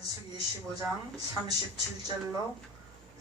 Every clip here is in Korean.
민수기 25장 37절로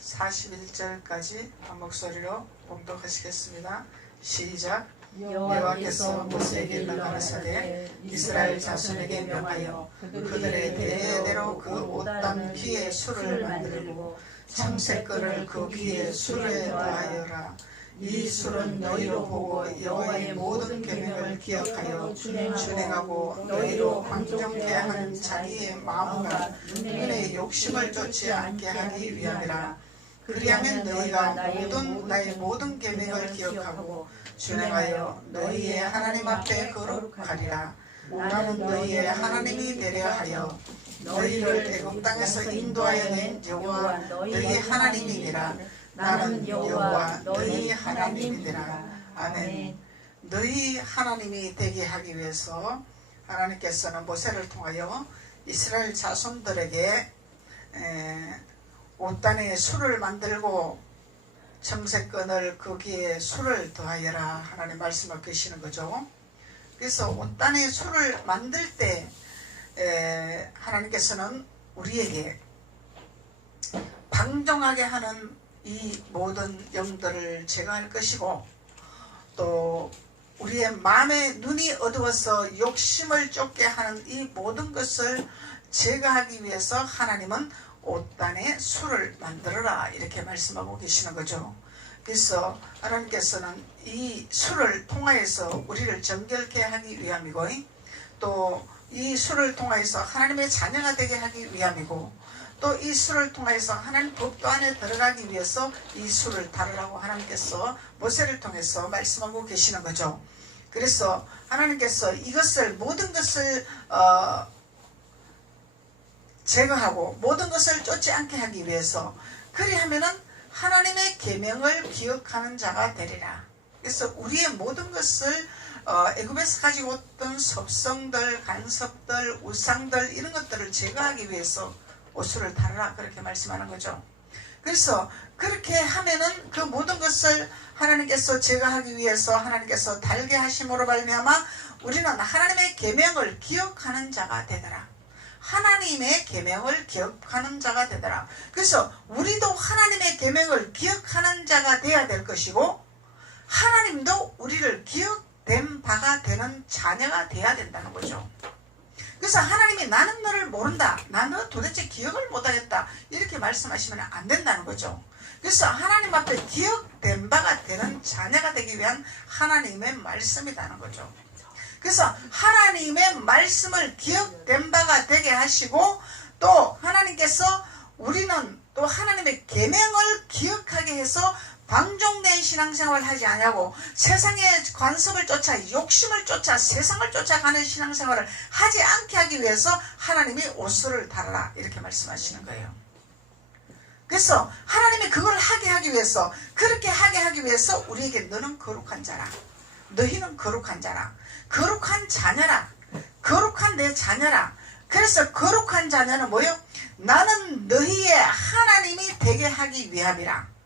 41절까지 한 목소리로 봉독하시겠습니다. 시작. 여호와께서 모세에게 가라사대 이스라엘 자손에게 명하여 그들의 대대로 그 옷단 귀에 술을 만들고 청색끈을 그 귀에 술에 더하여라. 이 술은 너희로 보고 여호와의 모든 계명을 기억하여 준행하고 너희로 방종케 하는 자기의 마음과 눈의 욕심을 쫓지 않게 하기 위함이라. 그리하면 너희가 나의 모든 계명을 기억하고 준행하여 너희의 하나님 앞에 거룩하리라. 나는 너희의 하나님이 되려 하여 너희를 애굽 땅에서 인도하여 낸 여호와 너희 하나님이니라. 나는 여호와 너희 하나님이니라. 아멘. 너희 하나님이 되게 하기 위해서 하나님께서는 모세를 통하여 이스라엘 자손들에게 옷단에 술을 만들고 청색끈을 거기에 술을 더하여라 하나님 말씀을 계시는 거죠. 그래서 옷단에 술을 만들 때 하나님께서는 우리에게 방종하게 하는 이 모든 영들을 제거할 것이고, 또 우리의 마음의 눈이 어두워서 욕심을 쫓게 하는 이 모든 것을 제거하기 위해서 하나님은 옷단에 술을 만들어라 이렇게 말씀하고 계시는 거죠. 그래서 하나님께서는 이 술을 통하여서 우리를 정결케 하기 위함이고, 또 이 술을 통하여서 하나님의 자녀가 되게 하기 위함이고, 또 이 술을 통해서 하나님 법도 안에 들어가기 위해서 이 술을 다루라고 하나님께서 모세를 통해서 말씀하고 계시는 거죠. 그래서 하나님께서 이것을 모든 것을 제거하고 모든 것을 쫓지 않게 하기 위해서, 그리하면은 하나님의 계명을 기억하는 자가 되리라. 그래서 우리의 모든 것을 애굽에서 가지고 있던 섭성들, 간섭들, 우상들 이런 것들을 제거하기 위해서 옷술을 다루라 그렇게 말씀하는 거죠. 그래서 그렇게 하면은 그 모든 것을 하나님께서 제거하기 위해서 하나님께서 달게 하심으로 말미암아 우리는 하나님의 계명을 기억하는 자가 되더라. 하나님의 계명을 기억하는 자가 되더라. 그래서 우리도 하나님의 계명을 기억하는 자가 되어야 될 것이고, 하나님도 우리를 기억된 바가 되는 자녀가 되어야 된다는 거죠. 그래서 하나님이 나는 너를 모른다, 나는 도대체 기억을 못하겠다 이렇게 말씀하시면 안 된다는 거죠. 그래서 하나님 앞에 기억된 바가 되는 자녀가 되기 위한 하나님의 말씀이라는 거죠. 그래서 하나님의 말씀을 기억된 바가 되게 하시고, 또 하나님께서 우리는 또 하나님의 계명을 기억하게 해서 방종된 신앙생활을 하지 않냐고, 세상의 관습을 쫓아 욕심을 쫓아 세상을 쫓아가는 신앙생활을 하지 않게 하기 위해서 하나님이 옷술을 다루라 이렇게 말씀하시는 거예요. 그래서 하나님이 그걸 하게 하기 위해서, 그렇게 하게 하기 위해서 우리에게 너는 거룩한 자라, 너희는 거룩한 자라, 거룩한 자녀라, 거룩한 내 자녀라. 그래서 거룩한 자녀는 뭐요? 나는 너희의 하나님이 되게 하기 위함이라.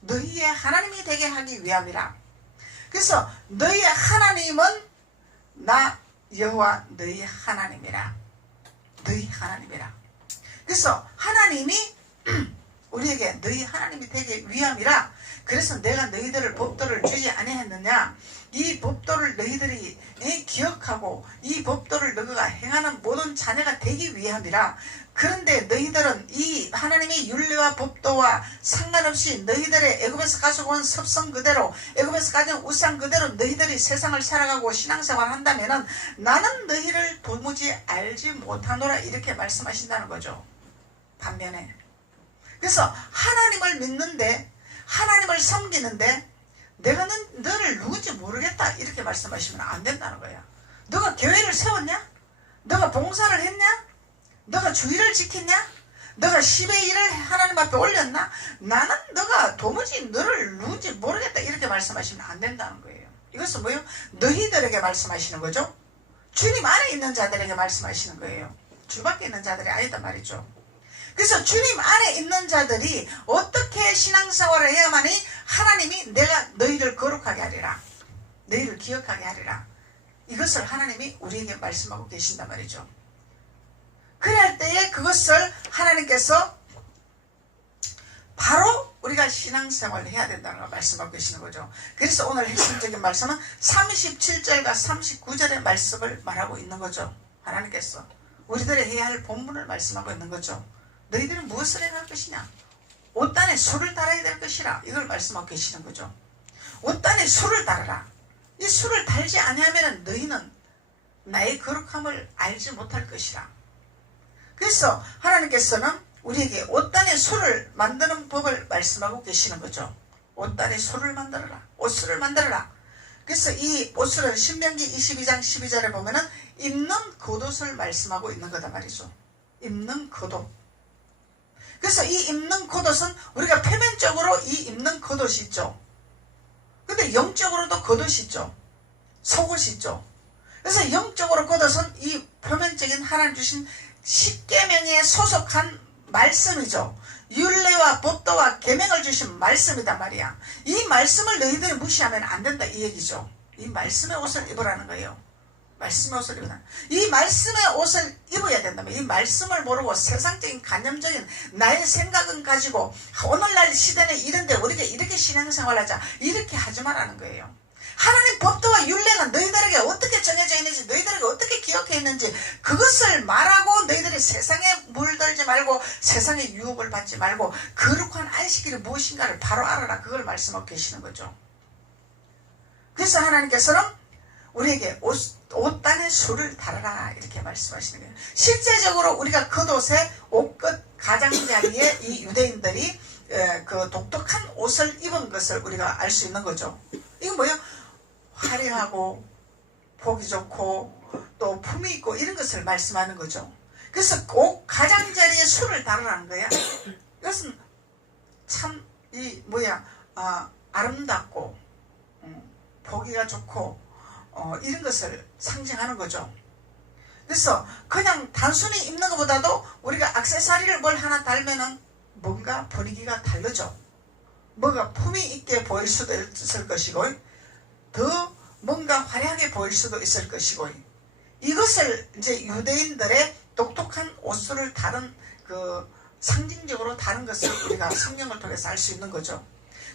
너희의 하나님이 되게 하기 위함이라. 그래서 너희의 하나님은 나 여호와 너희 하나님이라. 너희 하나님이라. 그래서 하나님이 우리에게 너희 하나님이 되게 위함이라. 그래서 내가 너희들을 법도를 주지 아니했느냐, 이 법도를 너희들이 기억하고 이 법도를 너희가 행하는 모든 자녀가 되기 위함이라. 그런데 너희들은 이 하나님의 율례와 법도와 상관없이 너희들의 애굽에서 가지고 온 섭성 그대로, 애굽에서 가진 우상 그대로 너희들이 세상을 살아가고 신앙생활을 한다면은 나는 너희를 도무지 알지 못하노라 이렇게 말씀하신다는 거죠. 반면에 그래서 하나님을 믿는데, 하나님을 섬기는데 내가 너를 누군지 모르겠다 이렇게 말씀하시면 안 된다는 거야. 너가 교회를 세웠냐? 너가 봉사를 했냐? 너가 주의를 지켰냐? 너가 10의 1을 하나님 앞에 올렸나? 나는 너가 도무지 너를 누군지 모르겠다 이렇게 말씀하시면 안 된다는 거예요. 이것은 뭐예요? 너희들에게 말씀하시는 거죠. 주님 안에 있는 자들에게 말씀하시는 거예요. 주 밖에 있는 자들이 아니다 말이죠. 그래서 주님 안에 있는 자들이 어떻게 신앙생활을 해야만이 하나님이 내가 너희를 거룩하게 하리라, 너희를 기억하게 하리라, 이것을 하나님이 우리에게 말씀하고 계신단 말이죠. 그럴 때에 그것을 하나님께서 바로 우리가 신앙생활을 해야 된다는 걸 말씀하고 계시는 거죠. 그래서 오늘 핵심적인 말씀은 37절과 39절의 말씀을 말하고 있는 거죠. 하나님께서 우리들이 해야 할 본분을 말씀하고 있는 거죠. 너희들은 무엇을 해야 할 것이냐? 옷단에 술을 달아야 될 것이라. 이걸 말씀하고 계시는 거죠. 옷단에 술을 달아라. 이 술을 달지 아니하면 너희는 나의 거룩함을 알지 못할 것이라. 그래서 하나님께서는 우리에게 옷단에 술을 만드는 법을 말씀하고 계시는 거죠. 옷단에 술을 만들어라. 옷술을 만들어라. 그래서 이 옷술은 신명기 22장 12절에 보면은 입는 겉옷을 말씀하고 있는 거다 말이죠. 입는 겉옷. 그래서 이 입는 겉옷은 우리가 표면적으로 이 입는 겉옷이 있죠. 근데 영적으로도 겉옷이 있죠. 속옷이 있죠. 그래서 영적으로 겉옷은 이 표면적인 하나님 주신 십계명에 소속한 말씀이죠. 율례와 법도와 계명을 주신 말씀이다 말이야. 이 말씀을 너희들이 무시하면 안 된다 이 얘기죠. 이 말씀의 옷을 입으라는 거예요. 말씀의 옷을 입으라. 이 말씀의 옷을 입어야 된다면 이 말씀을 모르고 세상적인 관념적인 나의 생각은 가지고 오늘날 시대는 이런데 우리가 이렇게 신앙생활하자 이렇게 하지 말라는 거예요. 하나님 법도와 율례가 너희들에게 어떻게 정해져 있는지 너희들에게 어떻게 기억해 있는지 그것을 말하고 너희들이 세상에 물들지 말고 세상의 유혹을 받지 말고 거룩한 안식일이 무엇인가를 바로 알아라. 그걸 말씀하고 계시는 거죠. 그래서 하나님께서는 우리에게 옷단에 술을 달아라 이렇게 말씀하시는 거예요. 실제적으로 우리가 겉옷에 옷끝 가장자리에 이 유대인들이 그 독특한 옷을 입은 것을 우리가 알 수 있는 거죠. 이건 뭐예요? 화려하고 보기 좋고 또 품위 있고 이런 것을 말씀하는 거죠. 그래서 옷 가장자리에 술을 달으라는 거야. 이것은 참 아름답고 보기가 좋고 이런 것을 상징하는 거죠. 그래서 그냥 단순히 입는 것보다도 우리가 액세서리를 뭘 하나 달면은 뭔가 분위기가 다르죠. 뭐가 품위 있게 보일 수도 있을 것이고 더 뭔가 화려하게 보일 수도 있을 것이고 이것을 이제 유대인들의 독특한 옷을 다른 그 상징적으로 다른 것을 우리가 성경을 통해서 알 수 있는 거죠.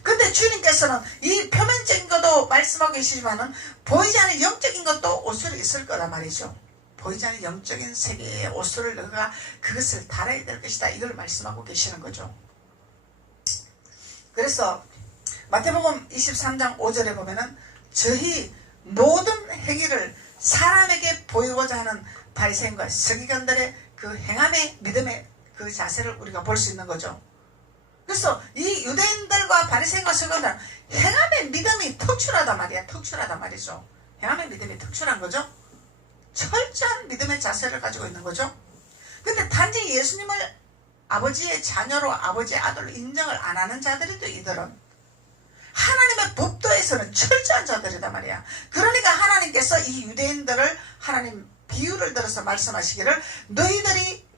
근데 주님께서는 이 표면적인 것도 말씀하고 계시지만은 보이지 않는 영적인 것도 옷을 있을 거란 말이죠. 보이지 않는 영적인 세계의 옷을 너가 그것을 달아야 될 것이다. 이걸 말씀하고 계시는 거죠. 그래서 마태복음 23장 5절에 보면은 저희 모든 행위를 사람에게 보이고자 하는 바리새인과 서기관들의 그 행함의 믿음의 그 자세를 우리가 볼 수 있는 거죠. 그래서 이 유대인들과 바리새인과 서기관들은 행함의 믿음이 특출하단 말이야. 특출하단 말이죠. 행함의 믿음이 특출한 거죠. 철저한 믿음의 자세를 가지고 있는 거죠. 근데 단지 예수님을 아버지의 자녀로 아버지의 아들로 인정을 안 하는 자들이도 이들은 하나님의 법도에서는 철저한 자들이단 말이야. 그러니까 하나님께서 이 유대인들을 하나님 비유를 들어서 말씀하시기를 너희들이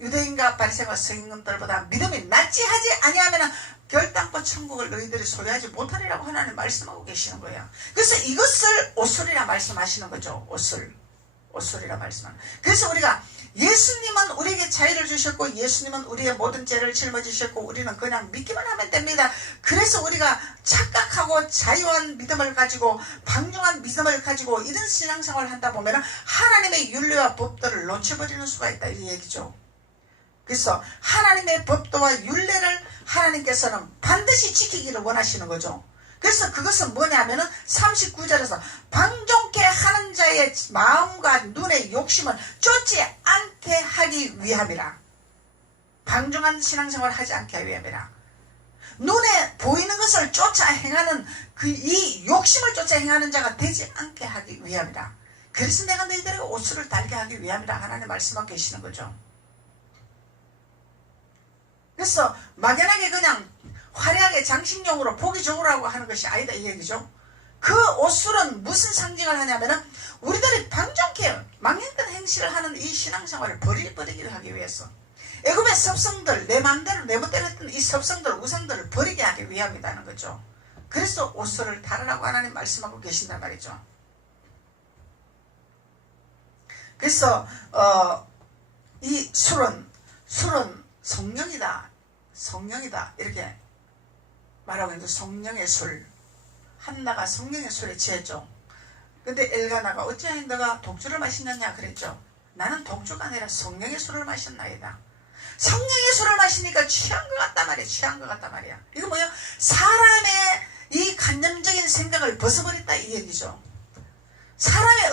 유대인과 바리새인과 서기관들보다 믿음이 낫지 하지 아니하면 결단코 천국을 너희들이 소유하지 못하리라고 하나님 말씀하고 계시는 거예요. 그래서 이것을 옷술이라 말씀하시는 거죠. 옷술이라 말씀하는. 그래서 우리가 예수님은 우리에게 자유를 주셨고 예수님은 우리의 모든 죄를 짊어지셨고 우리는 그냥 믿기만 하면 됩니다. 그래서 우리가 착각하고 자유한 믿음을 가지고 방종한 믿음을 가지고 이런 신앙생활을 한다 보면 하나님의 율례와 법도를 놓쳐버리는 수가 있다 이 얘기죠. 그래서 하나님의 법도와 율례를 하나님께서는 반드시 지키기를 원하시는 거죠. 그래서 그것은 뭐냐면은 39절에서 방종케 하는 자의 마음과 눈의 욕심을 쫓지 않게 하기 위함이라. 방종한 신앙생활을 하지 않게 하기 위함이라. 눈에 보이는 것을 쫓아 행하는 이 욕심을 쫓아 행하는 자가 되지 않게 하기 위함이라. 그래서 내가 너희들에게 옷을 달게 하기 위함이라 하나님 말씀하고 계시는 거죠. 그래서 막연하게 그냥 화려하게 장식용으로 보기 좋으라고 하는 것이 아니다 이 얘기죠. 그 옷술은 무슨 상징을 하냐면은 우리들이 방종케 망령된 행실을 하는 이 신앙생활을 버리기 하기 위해서 애굽의 섭성들 내 마음대로 내 멋대로 했던 이 섭성들 우상들을 버리게 하기 위함이라는 거죠. 그래서 옷술을 달으라고 하나님 말씀하고 계신단 말이죠. 그래서 이 술은 성령이다. 성령이다. 이렇게 말하고 있는데 성령의 술. 한나가 성령의 술에 취했죠. 근데 엘가나가 어찌하여 너가 독주를 마시느냐 그랬죠. 나는 독주가 아니라 성령의 술을 마셨나이다. 성령의 술을 마시니까 취한 것 같단 말이야. 취한 것 같단 말이야. 이거 뭐예요? 사람의 이 관념적인 생각을 벗어버렸다 이 얘기죠. 사람의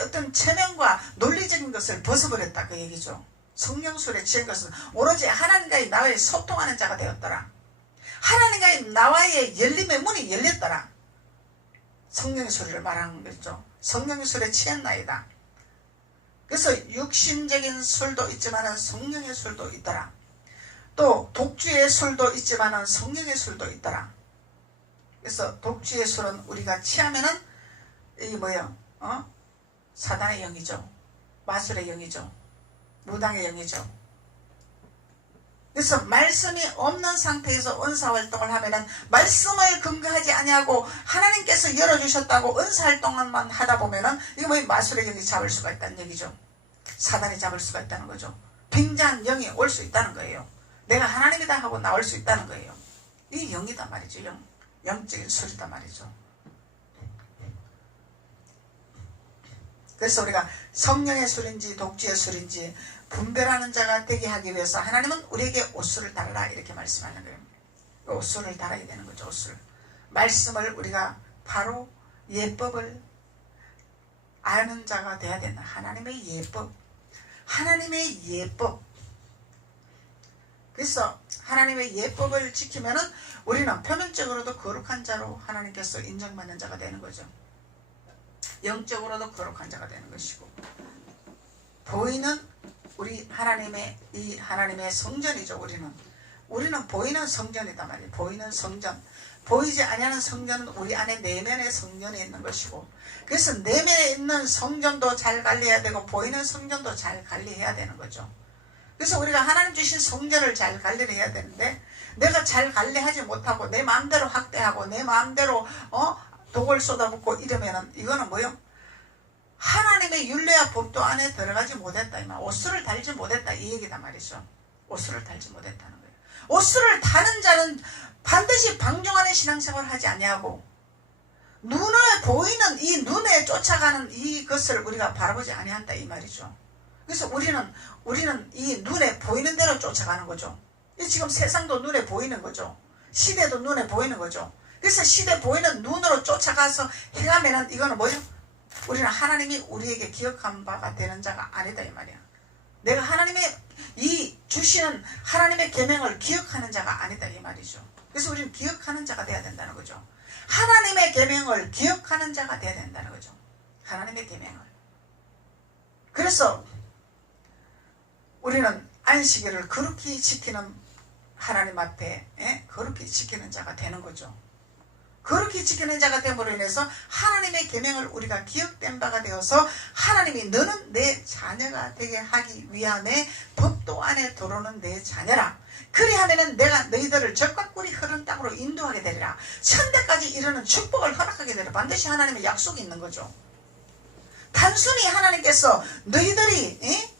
어떤 체면과 논리적인 것을 벗어버렸다 그 얘기죠. 성령 술에 취한 것은 오로지 하나님과의 나와의 소통하는 자가 되었더라. 하나님과의 나와의 열림의 문이 열렸더라. 성령의 술을 말하는 거죠. 성령의 술에 취했나이다. 그래서 육신적인 술도 있지만 성령의 술도 있더라. 또 독주의 술도 있지만 성령의 술도 있더라. 그래서 독주의 술은 우리가 취하면은 이게 뭐예요? 사단의 영이죠. 마술의 영이죠. 무당의 영이죠. 그래서 말씀이 없는 상태에서 은사활동을 하면은 말씀을 근거하지 아니하고 하나님께서 열어주셨다고 은사활동만 하다 보면은 이거 뭐 마술의 영이 잡을 수가 있다는 얘기죠. 사단이 잡을 수가 있다는 거죠. 빙자한 영이 올 수 있다는 거예요. 내가 하나님이다 하고 나올 수 있다는 거예요. 이 영이다 말이죠. 영적인 술이다 말이죠. 그래서 우리가 성령의 술인지 독주의 술인지 분별하는 자가 되게 하기 위해서 하나님은 우리에게 옷술을 달라 이렇게 말씀하는 거예요. 옷술을 달아야 되는 거죠. 옷술. 말씀을 우리가 바로 예법을 아는 자가 돼야 된다. 하나님의 예법. 하나님의 예법. 그래서 하나님의 예법을 지키면은 우리는 표면적으로도 거룩한 자로 하나님께서 인정받는 자가 되는 거죠. 영적으로도 거룩한 자가 되는 것이고, 보이는 우리 하나님의 성전이죠. 우리는 보이는 성전이단 말이에요. 보이는 성전. 보이지 아니하는 성전은 우리 안에 내면의 성전이 있는 것이고, 그래서 내면에 있는 성전도 잘 관리해야 되고 보이는 성전도 잘 관리해야 되는 거죠. 그래서 우리가 하나님 주신 성전을 잘 관리를 해야 되는데, 내가 잘 관리하지 못하고 내 마음대로 확대하고 내 마음대로 독을 쏟아붓고 이러면은 이거는 뭐요? 하나님의 율례와 법도 안에 들어가지 못했다. 옷술을 달지 못했다. 이 얘기단 말이죠. 옷술을 달지 못했다는 거예요. 옷술을 다는 자는 반드시 방종하는 신앙생활을 하지 아니하고 눈에 보이는 이 눈에 쫓아가는 이것을 우리가 바라보지 아니한다 이 말이죠. 그래서 우리는 이 눈에 보이는 대로 쫓아가는 거죠. 지금 세상도 눈에 보이는 거죠. 시대도 눈에 보이는 거죠. 그래서 시대 보이는 눈으로 쫓아가서 해가면은 이거는 뭐죠? 우리는 하나님이 우리에게 기억한 바가 되는 자가 아니다 이 말이야. 내가 하나님의 이 주시는 하나님의 계명을 기억하는 자가 아니다 이 말이죠. 그래서 우리는 기억하는 자가 돼야 된다는 거죠. 하나님의 계명을 기억하는 자가 돼야 된다는 거죠. 하나님의 계명을. 그래서 우리는 안식일을 거룩히 지키는 하나님 앞에 거룩히 지키는 자가 되는 거죠. 거룩히 지키는 자가 됨으로 인해서 하나님의 계명을 우리가 기억된 바가 되어서 하나님이 너는 내 자녀가 되게 하기 위함에 법도 안에 들어오는 내 자녀라. 그리하면은 내가 너희들을 적과 꿀이 흐른 땅으로 인도하게 되리라. 천대까지 이르는 축복을 허락하게 되리라. 반드시 하나님의 약속이 있는 거죠. 단순히 하나님께서 너희들이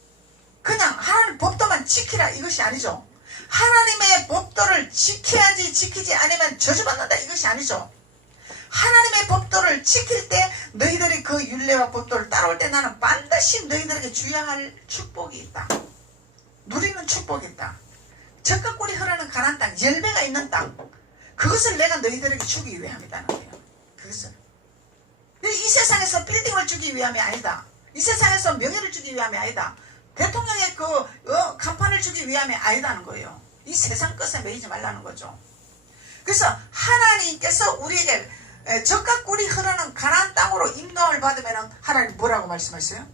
그냥 하나님 법도만 지키라 이것이 아니죠. 하나님의 법도를 지켜야지 지키지 않으면 저주받는다 이것이 아니죠. 하나님의 법도를 지킬 때 너희들이 그 율례와 법도를 따라올 때 나는 반드시 너희들에게 주어야 할 축복이 있다. 누리는 축복이 있다. 적과 꿀이 흐르는 가나안 땅, 열매가 있는 땅, 그것을 내가 너희들에게 주기 위함이라는 거예요. 그것을. 이 세상에서 빌딩을 주기 위함이 아니다. 이 세상에서 명예를 주기 위함이 아니다. 대통령의 간판을 주기 위함이 아니다는 거예요. 이 세상 것에 매이지 말라는 거죠. 그래서 하나님께서 우리에게 적과 꿀이 흐르는 가나안 땅으로 인도함을 받으면 하나님 뭐라고 말씀하셨어요?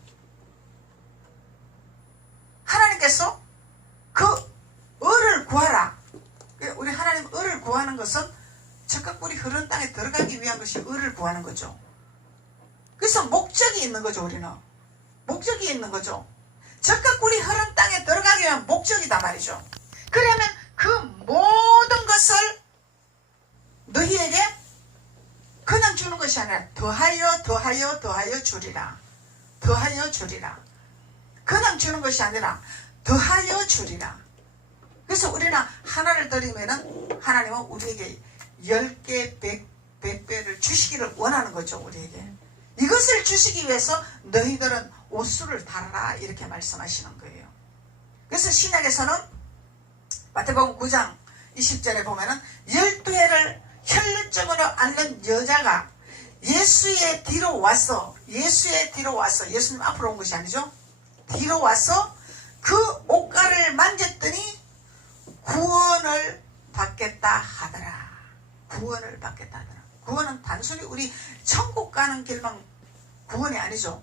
하나님께서 그 을을 구하라. 우리 하나님 을을 구하는 것은 적과 꿀이 흐르는 땅에 들어가기 위한 것이 을을 구하는 거죠. 그래서 목적이 있는 거죠. 우리는 목적이 있는 거죠. 적과 꿀이 흐른 땅에 들어가기 위한 목적이다 말이죠. 그러면 그 모든 것을 너희에게 그냥 주는 것이 아니라 더하여 주리라. 더하여 주리라. 그냥 주는 것이 아니라 더하여 주리라. 그래서 우리는 하나를 드리면은 하나님은 우리에게 10개, 100배를 주시기를 원하는 거죠. 우리에게. 이것을 주시기 위해서 너희들은 옷수를 달아라 이렇게 말씀하시는 거예요. 그래서 신약에서는 마태복음 9장 20절에 보면은 12해를 혈루증으로 앓는 여자가 예수의 뒤로 와서 예수님 앞으로 온 것이 아니죠. 뒤로 와서 그 옷가를 만졌더니 구원을 받겠다 하더라. 구원을 받겠다 하더라. 구원은 단순히 우리 천국 가는 길만 구원이 아니죠.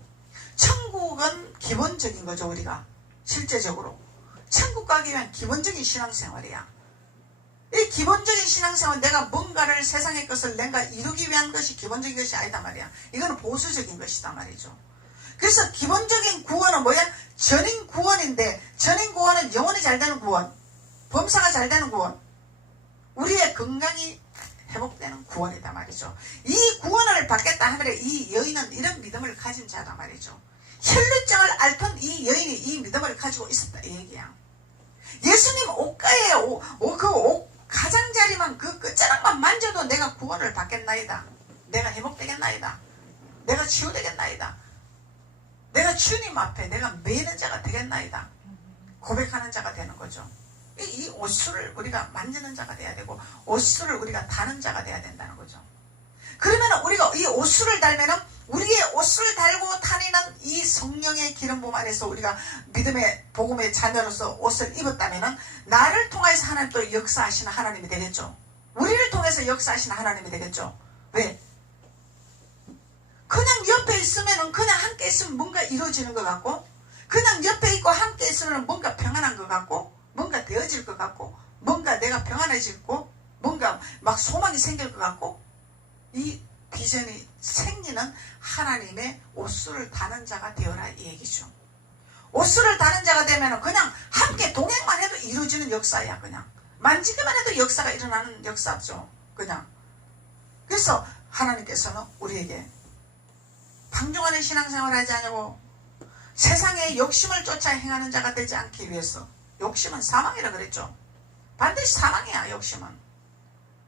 천국은 기본적인 거죠. 우리가 실제적으로 천국 가기 위한 기본적인 신앙생활이야. 이 기본적인 신앙생활은 내가 뭔가를 세상의 것을 내가 이루기 위한 것이 기본적인 것이 아니다 말이야. 이거는 보수적인 것이다 말이죠. 그래서 기본적인 구원은 뭐야? 전인 구원인데, 전인 구원은 영혼이 잘 되는 구원, 범사가 잘 되는 구원, 우리의 건강이 회복되는 구원이다 말이죠. 이 구원을 받겠다 하면 이 여인은 이런 믿음을 가진 자다 말이죠. 혈루증을 앓던 이 여인이 이 믿음을 가지고 있었다 이 얘기야. 예수님 옷가에 그 옷 가장자리만 그 끝자락만 만져도 내가 구원을 받겠나이다. 내가 회복되겠나이다. 내가 치유되겠나이다. 내가 주님 앞에 내가 매는 자가 되겠나이다. 고백하는 자가 되는 거죠. 이 옷수를 우리가 만지는 자가 돼야 되고 옷수를 우리가 다는 자가 돼야 된다는 거죠. 그러면 우리가 이 옷수를 달면은 우리의 옷수를 달고 다니는 이 성령의 기름 부음 안에서 우리가 믿음의 복음의 자녀로서 옷을 입었다면은 나를 통해서 하나님 또 역사하시는 하나님이 되겠죠. 우리를 통해서 역사하시는 하나님이 되겠죠. 왜? 그냥 옆에 있으면은 그냥 함께 있으면 뭔가 이루어지는 것 같고 그냥 옆에 있고 함께 있으면 뭔가 평안한 것 같고 뭔가 되어질 것 같고 뭔가 내가 평안해지고 뭔가 막 소망이 생길 것 같고 이 비전이 생기는 하나님의 옷수를 다는 자가 되어라 이 얘기죠. 옷수를 다는 자가 되면 그냥 함께 동행만 해도 이루어지는 역사야. 그냥 만지기만 해도 역사가 일어나는 역사죠. 그냥. 그래서 하나님께서는 우리에게 방종하는 신앙생활을 하지 않냐고 세상의 욕심을 쫓아 행하는 자가 되지 않기 위해서. 욕심은 사망이라 그랬죠. 반드시 사망이야 욕심은.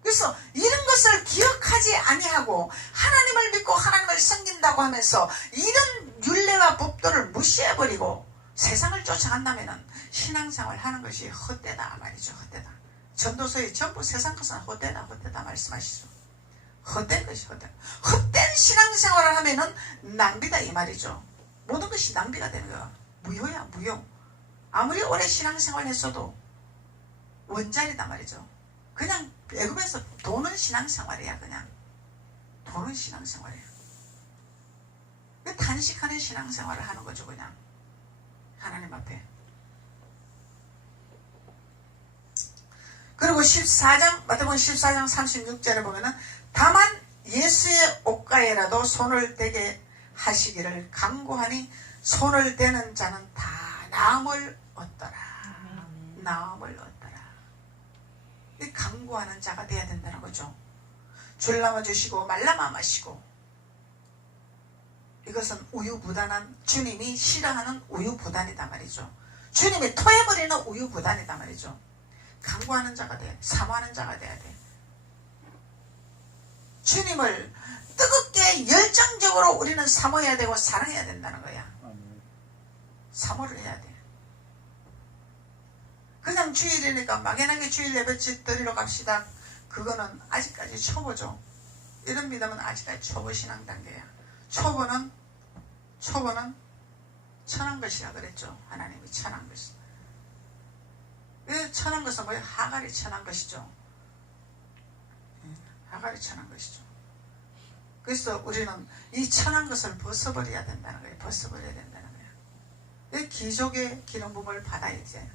그래서 이런 것을 기억하지 아니하고 하나님을 믿고 하나님을 섬긴다고 하면서 이런 율례와 법도를 무시해버리고 세상을 쫓아간다면 신앙생활 하는 것이 헛되다 말이죠. 헛되다. 전도서에 전부 세상 것은 헛되다 말씀하시죠. 헛된 것이 헛된. 헛된 신앙생활을 하면은 낭비다 이 말이죠. 모든 것이 낭비가 되는 거야. 무효야 무효. 아무리 오래 신앙생활 했어도 원자리다 말이죠. 그냥 애굽에서 도는 신앙생활이야. 그냥 도는 신앙생활이야. 단식하는 신앙생활을 하는 거죠. 그냥 하나님 앞에. 그리고 14장 마태복음 14장 36절에 보면은 다만 예수의 옷가에라도 손을 대게 하시기를 간구하니 손을 대는 자는 다 나음을 얻더라. 나음을 얻더라. 간구하는 자가 돼야 된다는 거죠. 줄라마 주시고 말라마 마시고 이것은 우유부단한 주님이 싫어하는 우유부단이다 말이죠. 주님이 토해버리는 우유부단이다 말이죠. 간구하는 자가 돼. 사모하는 자가 돼야 돼. 주님을 뜨겁게 열정적으로 우리는 사모해야 되고 사랑해야 된다는 거야. 사모를 해야 돼. 그냥 주일이니까 막연하게 주일 예배 드리러 갑시다. 그거는 아직까지 초보죠. 이런 믿음은 아직까지 초보 신앙 단계야. 초보는 천한 것이라 그랬죠. 하나님이 천한 것. 왜 천한 것은 뭐예요? 하갈이 천한 것이죠. 하갈이 천한 것이죠. 그래서 우리는 이 천한 것을 벗어버려야 된다는 거예요. 벗어버려야 된다는 거예요. 기족의 기름 부음을 받아야지.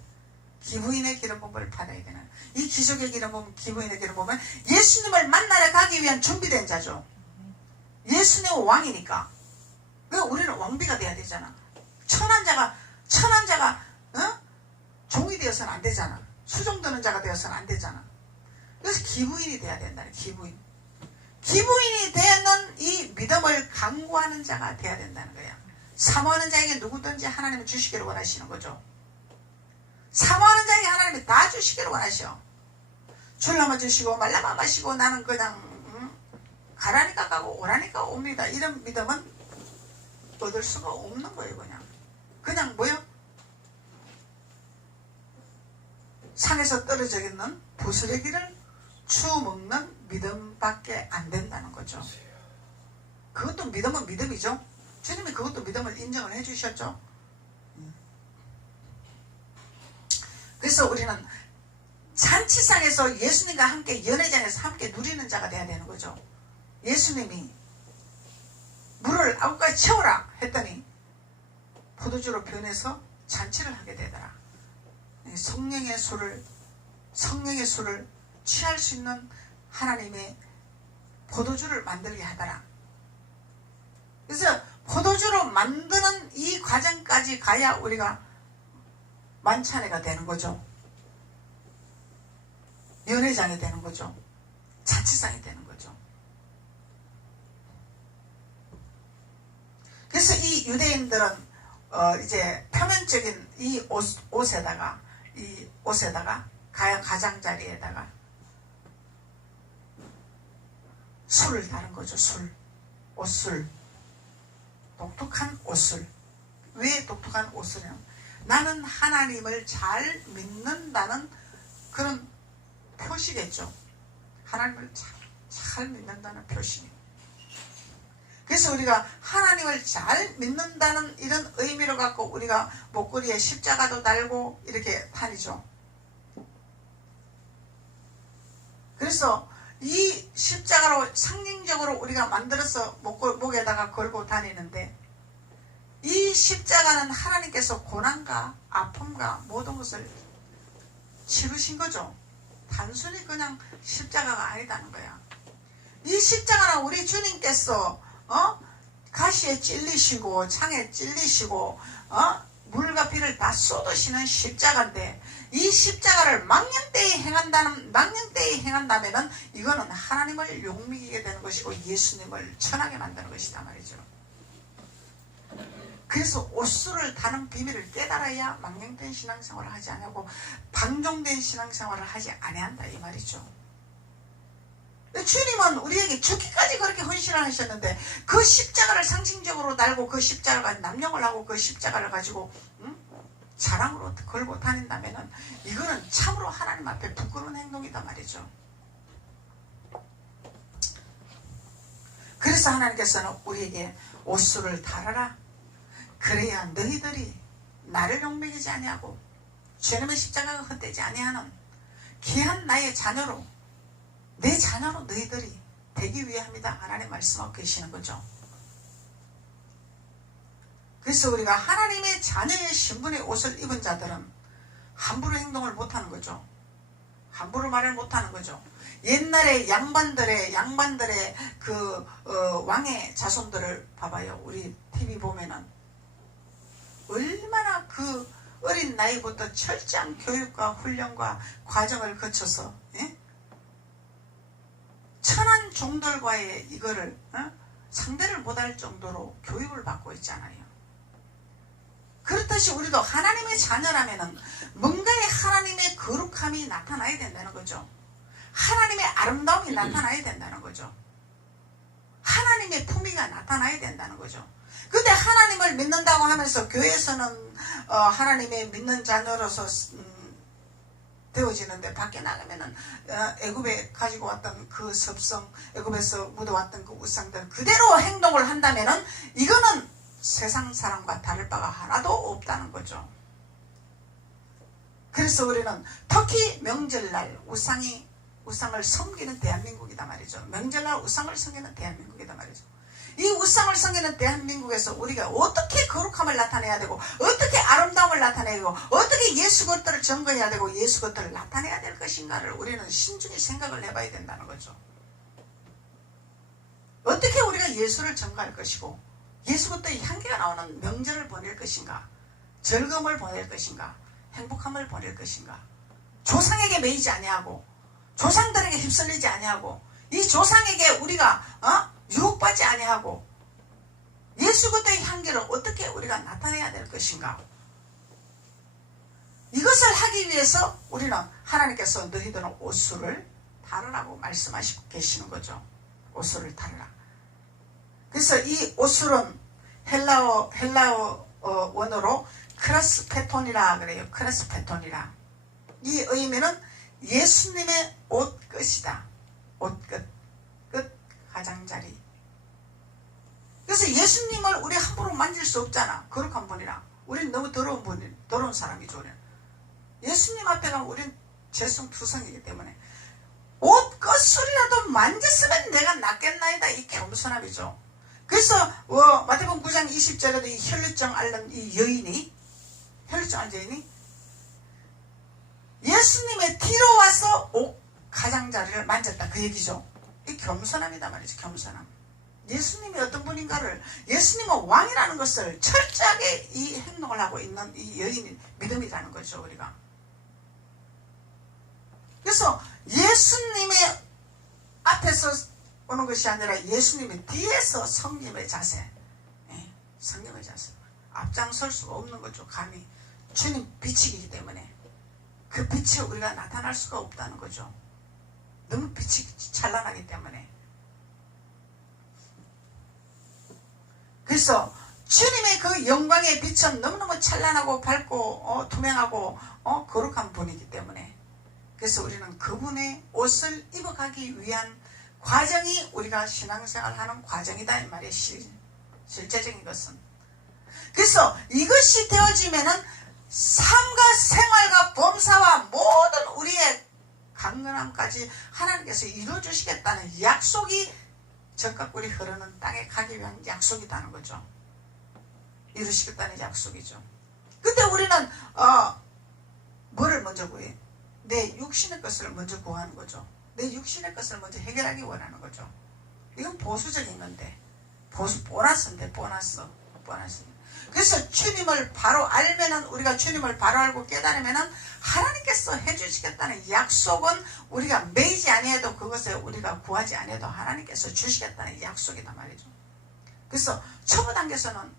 기부인의 기름 부음을 받아야 되는. 이 기족의 기름 부음, 기부인의 기름 부음은 예수님을 만나러 가기 위한 준비된 자죠. 예수님은 왕이니까. 왜 우리는 왕비가 돼야 되잖아. 천한 자가 종이 되어서는 안 되잖아. 수종드는 자가 되어서는 안 되잖아. 그래서 기부인이 돼야 된다. 기부인이 되는 이 믿음을 강구하는 자가 돼야 된다는 거야. 사모하는 자에게 누구든지 하나님은 주시기를 원하시는 거죠. 사모하는 자에게 하나님이 다 주시기를 원하셔. 줄라면 주시고 말라면 마시고 나는 그냥 가라니까 가고 오라니까 옵니다. 이런 믿음은 얻을 수가 없는 거예요. 그냥 뭐요? 산에서 떨어져 있는 부스러기를 주먹는 믿음밖에 안 된다는 거죠. 그것도 믿음은 믿음이죠. 주님이 그것도 믿음을 인정을 해주셨죠. 그래서 우리는 잔치상에서 예수님과 함께 연회장에서 함께 누리는 자가 돼야 되는 거죠. 예수님이 물을 아홉가지 채우라 했더니 포도주로 변해서 잔치를 하게 되더라. 성령의 술을 취할 수 있는 하나님의 포도주를 만들게 하더라. 그래서 포도주로 만드는 이 과정까지 가야 우리가 만찬회가 되는 거죠. 연회장이 되는 거죠. 잔치상이 되는 거죠. 그래서 이 유대인들은 이제 표면적인 이 옷에다가 가장자리에다가 술을 다른 거죠. 옷술. 독특한 옷술. 왜 독특한 옷술이냐? 나는 하나님을 잘 믿는다는 그런 표시겠죠. 하나님을 잘 믿는다는 표시. 그래서 우리가 하나님을 잘 믿는다는 이런 의미로 갖고 우리가 목걸이에 십자가도 달고 이렇게 다니죠. 그래서 이 십자가로 상징적으로 우리가 만들어서 목에다가 걸고 다니는데, 이 십자가는 하나님께서 고난과 아픔과 모든 것을 치르신 거죠. 단순히 그냥 십자가가 아니다는 거야. 이 십자가는 우리 주님께서 가시에 찔리시고 창에 찔리시고 물과 피를 다 쏟으시는 십자가인데, 이 십자가를 망령되이 행한다면은 이거는 하나님을 욕먹이게 되는 것이고 예수님을 천하게 만드는 것이다 말이죠. 그래서 옷술을 다는 비밀을 깨달아야 망령된 신앙생활을 하지 아니하고 방종된 신앙생활을 하지 아니한다 이 말이죠. 주님은 우리에게 죽기까지 그렇게 헌신을 하셨는데, 그 십자가를 상징적으로 달고 그 십자가가 남용을 하고 그 십자가를 가지고 자랑으로 걸고 다닌다면은 이거는 참으로 하나님 앞에 부끄러운 행동이다 말이죠. 그래서 하나님께서는 우리에게 옷술을 달아라. 그래야 너희들이 나를 욕먹이지 아니하고 주님의 십자가가 헛되지 아니하는 귀한 나의 자녀로, 내 자녀로 너희들이 되기 위함이다. 하나님 말씀하고 계시는 거죠. 그래서 우리가 하나님의 자녀의 신분의 옷을 입은 자들은 함부로 행동을 못하는 거죠. 함부로 말을 못하는 거죠. 옛날에 양반들의 왕의 자손들을 봐봐요. 우리 TV 보면은 얼마나 그 어린 나이부터 철저한 교육과 훈련과 과정을 거쳐서 천한 종들과의 이거를 상대를 못할 정도로 교육을 받고 있잖아요. 그렇듯이 우리도 하나님의 자녀라면은 뭔가의 하나님의 거룩함이 나타나야 된다는 거죠. 하나님의 아름다움이 나타나야 된다는 거죠. 하나님의 품위가 나타나야 된다는 거죠. 근데 하나님을 믿는다고 하면서 교회에서는 하나님의 믿는 자녀로서 되어지는데, 밖에 나가면은 애굽에 가지고 왔던 그 섭성, 애굽에서 묻어왔던 그 우상들 그대로 행동을 한다면은 이거는 세상 사람과 다를 바가 하나도 없다는 거죠. 그래서 우리는 특히 명절날 우상을 섬기는 대한민국이다 말이죠. 명절날 우상을 섬기는 대한민국이다 말이죠. 이 우상을 섬기는 대한민국에서 우리가 어떻게 거룩함을 나타내야 되고, 어떻게 아름다움을 나타내고, 어떻게 예수 것들을 증거해야 되고 예수 것들을 나타내야 될 것인가를 우리는 신중히 생각을 해봐야 된다는 거죠. 어떻게 우리가 예수를 증거할 것이고 예수 것들의 향기가 나오는 명절을 보낼 것인가, 즐거움을 보낼 것인가, 행복함을 보낼 것인가, 조상에게 매이지 아니하고 조상들에게 휩쓸리지 아니하고 이 조상에게 우리가 유혹받지 아니하고 예수 그때의 한계를 어떻게 우리가 나타내야 될 것인가? 이것을 하기 위해서 우리는 하나님께서 너희들은 옷수를 다르라고 말씀하시고 계시는 거죠. 옷수를 다르라. 그래서 이 옷술은 헬라어 원어로 크레스페톤이라 그래요. 크레스페톤이라. 이 의미는 예수님의 옷끝이다. 옷끝, 끝, 가장자리. 그래서 예수님을 우리 함부로 만질 수 없잖아. 거룩한 분이라. 우린 너무 더러운 사람이죠. 우리는. 예수님 앞에 가면 우린 죄성투성이기 때문에 옷 끝술이라도 만졌으면 내가 낫겠나이다. 이 겸손함이죠. 그래서 마태복음 9장 20절에도 이 혈루증 앓는 이 여인이 예수님의 뒤로 와서 옷 가장자리를 만졌다. 그 얘기죠. 이 겸손함이다 말이죠. 겸손함. 예수님이 어떤 분인가를, 예수님은 왕이라는 것을 철저하게 이 행동을 하고 있는 이 여인의 믿음이라는 거죠. 우리가. 그래서 예수님의 앞에서 오는 것이 아니라 예수님의 뒤에서 성님의 자세, 성령의 자세. 앞장설 수가 없는 거죠. 감히 주님 빛이기 때문에 그 빛에 우리가 나타날 수가 없다는 거죠. 너무 빛이 찬란하기 때문에. 그래서 주님의 그 영광의 빛은 너무너무 찬란하고 밝고 투명하고 거룩한 분이기 때문에, 그래서 우리는 그분의 옷을 입어가기 위한 과정이 우리가 신앙생활하는 과정이다 이 말이에요. 실제적인 것은. 그래서 이것이 되어지면은 삶과 생활과 범사와 모든 우리의 강건함까지 하나님께서 이루어주시겠다는 약속이 적각 꿀이 흐르는 땅에 가기 위한 약속이라는 거죠. 이루시겠다는 약속이죠. 근데 우리는 뭐를 먼저 구해? 내 육신의 것을 먼저 구하는 거죠. 내 육신의 것을 먼저 해결하기 원하는 거죠. 이건 보수적인 건데, 보너스인데, 보너스. 그래서 주님을 바로 알면은, 우리가 주님을 바로 알고 깨달으면은 하나님께서 해주시겠다는 약속은 우리가 매이지 아니해도, 그것을 우리가 구하지 아니해도 하나님께서 주시겠다는 약속이단 말이죠. 그래서 초보 단계에서는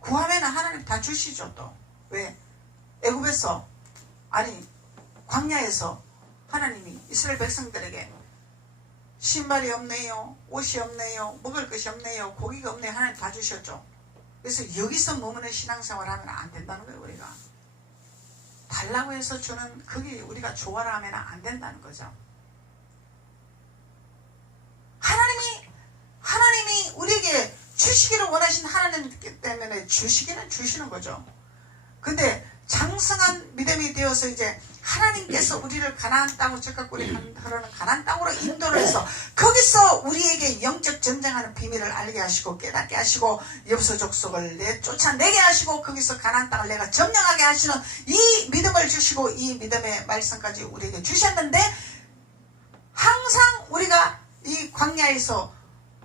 구하면은 하나님 다 주시죠. 또 왜? 애굽에서, 아니 광야에서 하나님이 이스라엘 백성들에게 신발이 없네요, 옷이 없네요, 먹을 것이 없네요, 고기가 없네요. 하나님 다 주셨죠. 그래서 여기서 머무는 신앙생활을 하면 안 된다는 거예요. 우리가 달라고 해서 주는 그게 우리가 좋아라 하면 안 된다는 거죠. 하나님이 우리에게 주시기를 원하신 하나님이기 때문에 주시기는 주시는 거죠. 근데 장성한 믿음이 되어서 이제 하나님께서 우리를 가나안 땅으로, 적각 꿀이 흐르는 가나안 땅으로 인도를 해서 거기서 우리에게 영적 전쟁하는 비밀을 알게 하시고 깨닫게 하시고 여부서 족속을 쫓아내게 하시고 거기서 가나안 땅을 내가 점령하게 하시는 이 믿음을 주시고 이 믿음의 말씀까지 우리에게 주셨는데, 항상 우리가 이 광야에서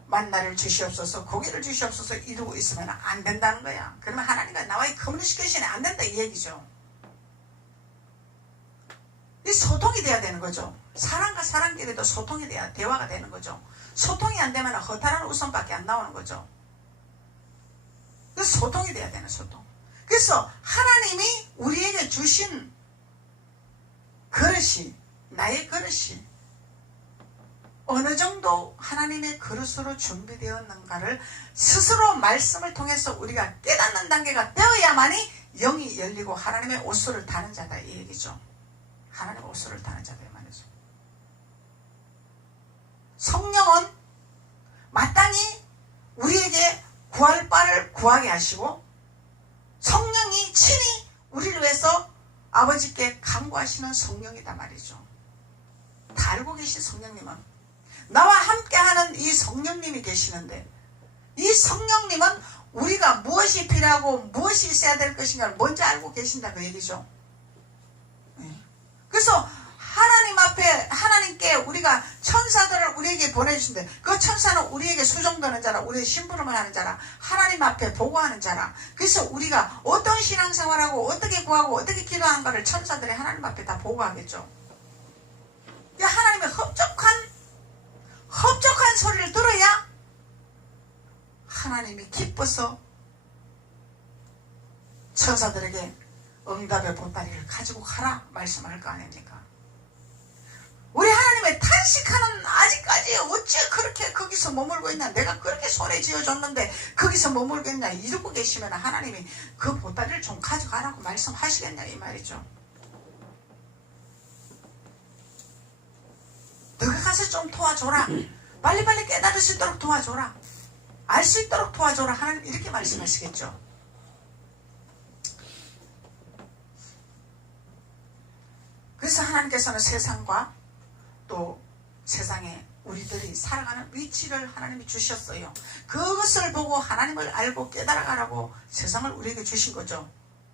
만나를 주시옵소서, 고기를 주시옵소서 이러고 있으면 안 된다는 거야. 그러면 하나님과 나와의 커뮤니케이션이 안 된다 이 얘기죠. 이 소통이 돼야 되는 거죠. 사람과 사람끼리도 소통이 돼야 대화가 되는 거죠. 소통이 안 되면 허탈한 웃음밖에 안 나오는 거죠. 그래서 소통이 돼야 되는 소통. 그래서 하나님이 우리에게 주신 그릇이, 나의 그릇이 어느 정도 하나님의 그릇으로 준비되었는가를 스스로 말씀을 통해서 우리가 깨닫는 단계가 되어야만이 영이 열리고 하나님의 옷소를 타는 자다 이 얘기죠. 하나님의 옷소를 타는 자다 이 말이죠. 성령은 마땅히 우리에게 구할 바를 구하게 하시고, 성령이 친히 우리를 위해서 아버지께 간구하시는 성령이다 말이죠. 다 알고 계신 성령님은, 나와 함께하는 이 성령님이 계시는데, 이 성령님은 우리가 무엇이 필요하고 무엇이 있어야 될 것인가를 먼저 알고 계신다 그 얘기죠. 그래서 하나님 앞에, 하나님께 우리가 천사들을 우리에게 보내주신대. 그 천사는 우리에게 수종드는 자라, 우리의 심부름을 하는 자라, 하나님 앞에 보고하는 자라. 그래서 우리가 어떤 신앙생활하고 어떻게 구하고 어떻게 기도하는가를 천사들이 하나님 앞에 다 보고하겠죠. 하나님의 흡족한 소리를 들어야 하나님이 기뻐서 천사들에게 응답의 보따리를 가지고 가라 말씀할 거 아닙니까? 우리 하나님의 탄식하는 아직까지 어찌 그렇게 거기서 머물고 있냐, 내가 그렇게 손에 쥐어줬는데 거기서 머물고 있냐 이러고 계시면 하나님이 그 보따리를 좀 가져가라고 말씀하시겠냐 이 말이죠. 너가 가서 좀 도와줘라, 빨리빨리 깨달을 수 있도록 도와줘라, 알 수 있도록 도와줘라, 하나님 이렇게 말씀하시겠죠. 그래서 하나님께서는 세상과 또 세상에 우리들이 살아가는 위치를 하나님이 주셨어요. 그것을 보고 하나님을 알고 깨달아가라고 세상을 우리에게 주신 거죠.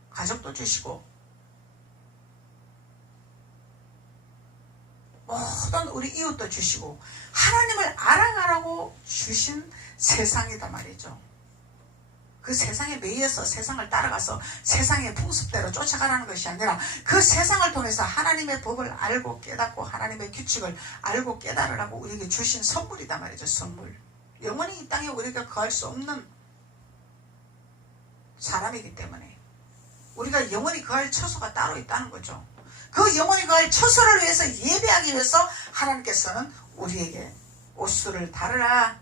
가족도 주시고 모든 우리 이웃도 주시고 하나님을 알아가라고 주신 세상이다 말이죠. 그 세상에 매여서 세상을 따라가서 세상의 풍습대로 쫓아가라는 것이 아니라 그 세상을 통해서 하나님의 법을 알고 깨닫고 하나님의 규칙을 알고 깨달으라고 우리에게 주신 선물이다 말이죠. 선물. 영원히 이 땅에 우리가 거할 수 없는 사람이기 때문에 우리가 영원히 거할 처소가 따로 있다는 거죠. 그 영원히 거할 처소를 위해서 예배하기 위해서 하나님께서는 우리에게 옷수를 다르라,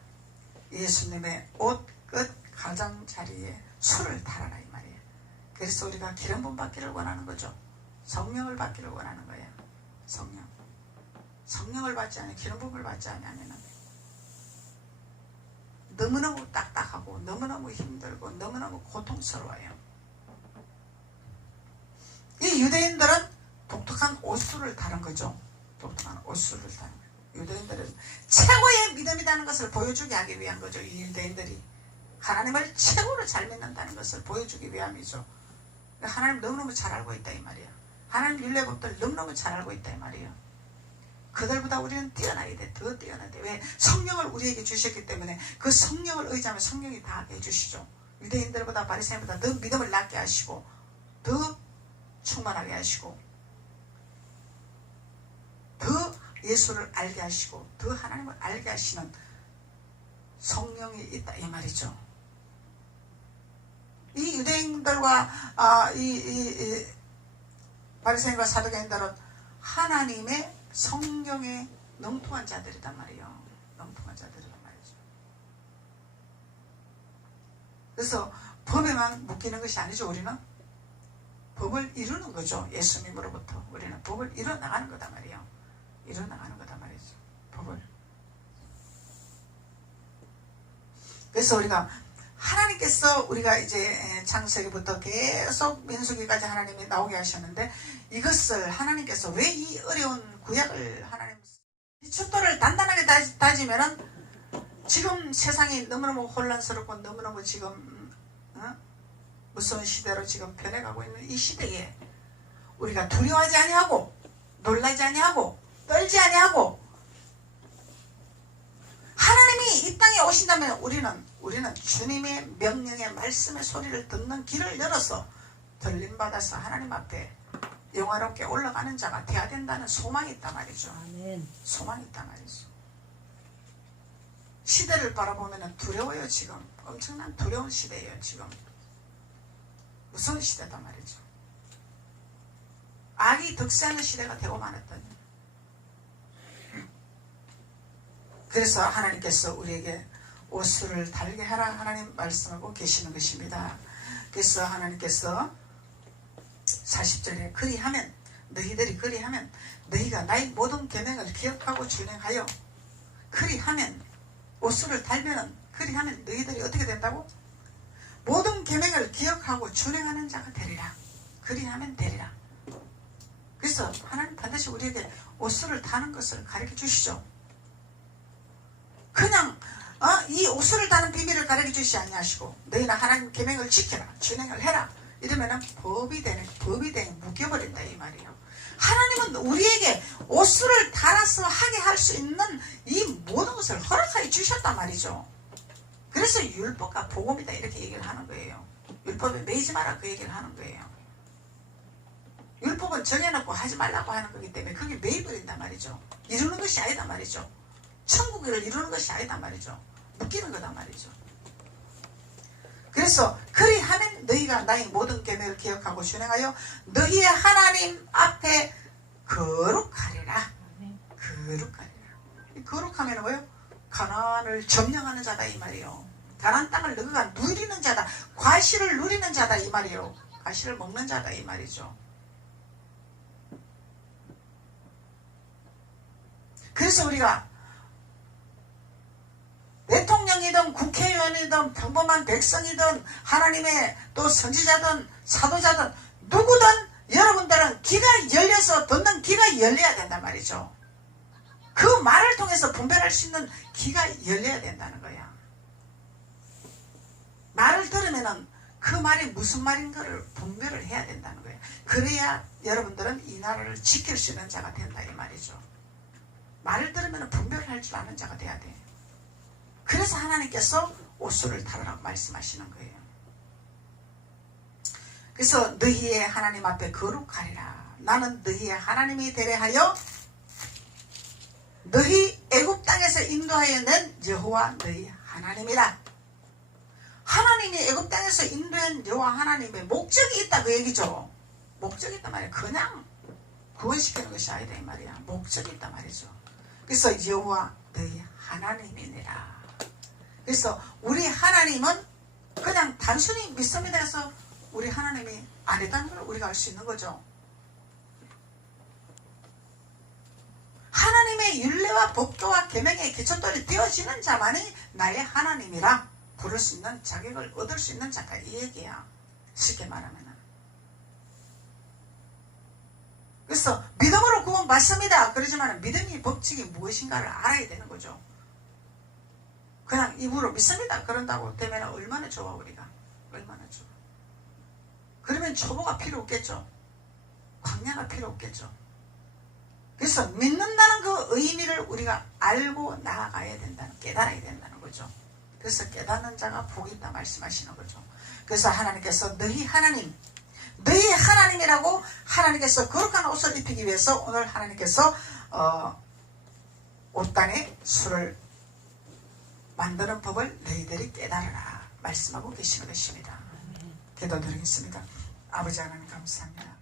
예수님의 옷 끝 가장자리에 술을 달아라 이 말이에요. 그래서 우리가 기름 부음 받기를 원하는 거죠. 성령을 받기를 원하는 거예요. 성령을 받지 않으면, 기름 부음을 받지 않으면 너무너무 딱딱하고 너무너무 힘들고 너무너무 고통스러워요. 이 유대인들은 독특한 옷수를 다른 거죠. 독특한 옷수를 다른 거예요. 유대인들은 최고의 믿음이라는 것을 보여주게 하기 위한 거죠. 이 유대인들이 하나님을 최고로 잘 믿는다는 것을 보여주기 위함이죠. 하나님 너무너무 잘 알고 있다 이 말이야. 하나님 율례법들 너무너무 잘 알고 있다 이 말이에요. 그들보다 우리는 뛰어나야 돼. 더 뛰어나야 돼. 왜? 성령을 우리에게 주셨기 때문에 그 성령을 의지하면 성령이 다 하게 해주시죠. 유대인들보다 바리새인보다 더 믿음을 낳게 하시고 더 충만하게 하시고 더 예수를 알게 하시고 더 하나님을 알게 하시는 성령이 있다 이 말이죠. 이 유대인들과 이 바리새인과 사두개인들은 하나님의 성령에 능통한 자들이란 말이에요. 능통한 자들이란 말이죠. 그래서 법에만 묶이는 것이 아니죠. 우리는 법을 이루는 거죠. 예수님으로부터 우리는 법을 이뤄나가는 거다 말이에요. 이뤄나가는 거다 말이죠. 법을. 그래서 하나님께서 우리가 이제 창세기부터 계속 민수기까지 하나님이 나오게 하셨는데 이것을 하나님께서 왜 이 어려운 구약을 하나님 이 숫도를 단단하게 다지면은 지금 세상이 너무너무 혼란스럽고 너무너무 지금 무서운 시대로 지금 변해가고 있는 이 시대에 우리가 두려워하지 아니하고 놀라지 아니하고 떨지 아니하고 하나님이 이 땅에 오신다면 우리는 주님의 명령의 말씀의 소리를 듣는 길을 열어서 들림받아서 하나님 앞에 영화롭게 올라가는 자가 되어야 된다는 소망이 있단 말이죠. 아멘. 소망이 있단 말이죠. 시대를 바라보면 두려워요. 지금 엄청난 두려운 시대예요. 지금 무서운 시대단 말이죠. 악이 득세하는 시대가 되고 말았더니 그래서 하나님께서 우리에게 옷수를 달게 하라 하나님 말씀하고 계시는 것입니다. 그래서 하나님께서 40절에 그리하면 너희들이 그리하면 너희가 나의 모든 계명을 기억하고 준행하여 그리하면 옷수를 달면은 그리하면 너희들이 어떻게 된다고? 모든 계명을 기억하고 준행하는 자가 되리라. 그리하면 되리라. 그래서 하나님 반드시 우리에게 옷수를 다는 것을 가르쳐 주시죠. 그냥 이 옷수를 다는 비밀을 가르쳐 주시지 아니하시고 너희는 하나님 계명을 지켜라 준행을 해라 이러면은 법이 되는 묶여버린다 이 말이에요. 하나님은 우리에게 옷수를 달아서 하게 할 수 있는 이 모든 것을 허락하여 주셨단 말이죠. 그래서 율법과 복음이다 이렇게 얘기를 하는 거예요. 율법에 매이지 마라 그 얘기를 하는 거예요. 율법은 정해놓고 하지 말라고 하는 거기 때문에 그게 매이버린단 말이죠. 이루는 것이 아니다 말이죠. 천국을 이루는 것이 아니다 말이죠. 묶이는 거다 말이죠. 그래서 그리하면 너희가 나의 모든 계명을 기억하고 준행하여 너희의 하나님 앞에 거룩하리라. 거룩하리라. 거룩하면 뭐예요? 가나안을 점령하는 자다 이 말이요. 가나안 땅을 너희가 누리는 자다. 과실을 누리는 자다 이 말이요. 과실을 먹는 자다 이 말이죠. 그래서 우리가 대통령이든 국회의원이든 평범한 백성이든 하나님의 또 선지자든 사도자든 누구든 여러분들은 귀가 열려서 듣는 귀가 열려야 된단 말이죠. 그 말을 통해서 분별할 수 있는 귀가 열려야 된다는 거야. 말을 들으면은 그 말이 무슨 말인 거를 분별을 해야 된다는 거야. 그래야 여러분들은 이 나라를 지킬 수 있는 자가 된다 이 말이죠. 말을 들으면 분별할 줄 아는 자가 돼야 돼. 그래서 하나님께서 옷수를 타라고 말씀하시는 거예요. 그래서 너희의 하나님 앞에 거룩하리라. 나는 너희의 하나님이 되려 하여 너희 애굽 땅에서 인도하여 낸 여호와 너희 하나님이라. 하나님이 애굽 땅에서 인도한 여호와 하나님의 목적이 있다 그 얘기죠. 목적이 있단 말이야. 그냥 구원시키는 것이 아니다 이 말이야. 목적이 있단 말이죠. 그래서 여호와 너희 하나님이니라. 그래서 우리 하나님은 그냥 단순히 믿습니다 해서 우리 하나님이 아니다는 걸 우리가 알 수 있는 거죠. 하나님의 율례와 법도와 계명의 기초돌이 되어지는 자만이 나의 하나님이라 부를 수 있는 자격을 얻을 수 있는 자가 이 얘기야. 쉽게 말하면. 그래서 믿음으로 구원 받습니다. 그러지만 믿음의 법칙이 무엇인가를 알아야 되는 거죠. 그냥 입으로 믿습니다. 그런다고 되면 얼마나 좋아 우리가. 얼마나 좋아. 그러면 초보가 필요 없겠죠. 광야가 필요 없겠죠. 그래서 믿는다는 그 의미를 우리가 알고 나아가야 된다는, 깨달아야 된다는 거죠. 그래서 깨닫는 자가 복이 있다 말씀하시는 거죠. 그래서 하나님께서 너희 하나님, 너희 하나님이라고 하나님께서 거룩한 옷을 입히기 위해서 오늘 하나님께서 옷단에 술을 만드는 법을 너희들이 깨달으라 말씀하고 계시는 것입니다. 기도드리겠습니다. 아버지 하나님 감사합니다.